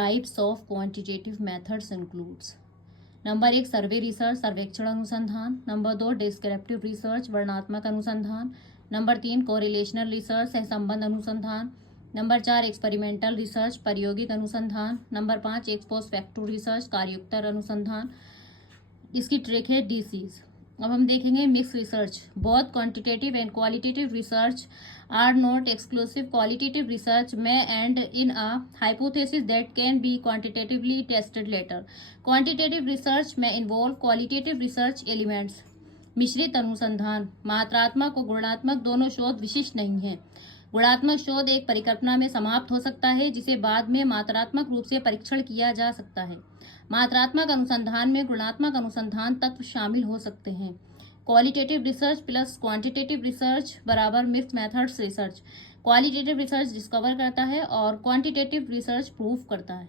Types of quantitative methods includes. Number 1 survey research, सर्वेक्षण अनुसंधान। Number 2 descriptive research, वर्णनात्मक अनुसंधान। नंबर 3 कोरिलेशनल रिसर्च, सहसंबंध अनुसंधान। नंबर 4 एक्सपेरिमेंटल रिसर्च, प्रायोगिक अनुसंधान। नंबर 5 एक्सपोस्ट फैक्टर रिसर्च, कार्योत्तर अनुसंधान। इसकी ट्रिक है डीसीज। अब हम देखेंगे mix research. Both quantitative and qualitative research are not exclusive. Qualitative research में and in a hypothesis that can be quantitatively tested later. Quantitative research में इन्वॉल्व क्वालिटेटिव रिसर्च एलिमेंट्स। मिश्रित अनुसंधान, मात्रात्मक और गुणात्मक दोनों शोध विशिष्ट नहीं है। गुणात्मक शोध एक परिकल्पना में समाप्त हो सकता है जिसे बाद में मात्रात्मक रूप से परीक्षण किया जा सकता है। मात्रात्मक अनुसंधान में गुणात्मक अनुसंधान तत्व शामिल हो सकते हैं। Qualitative research plus quantitative research बराबर mixed methods research. Qualitative research discover करता है और क्वांटिटेटिव रिसर्च प्रूफ करता है।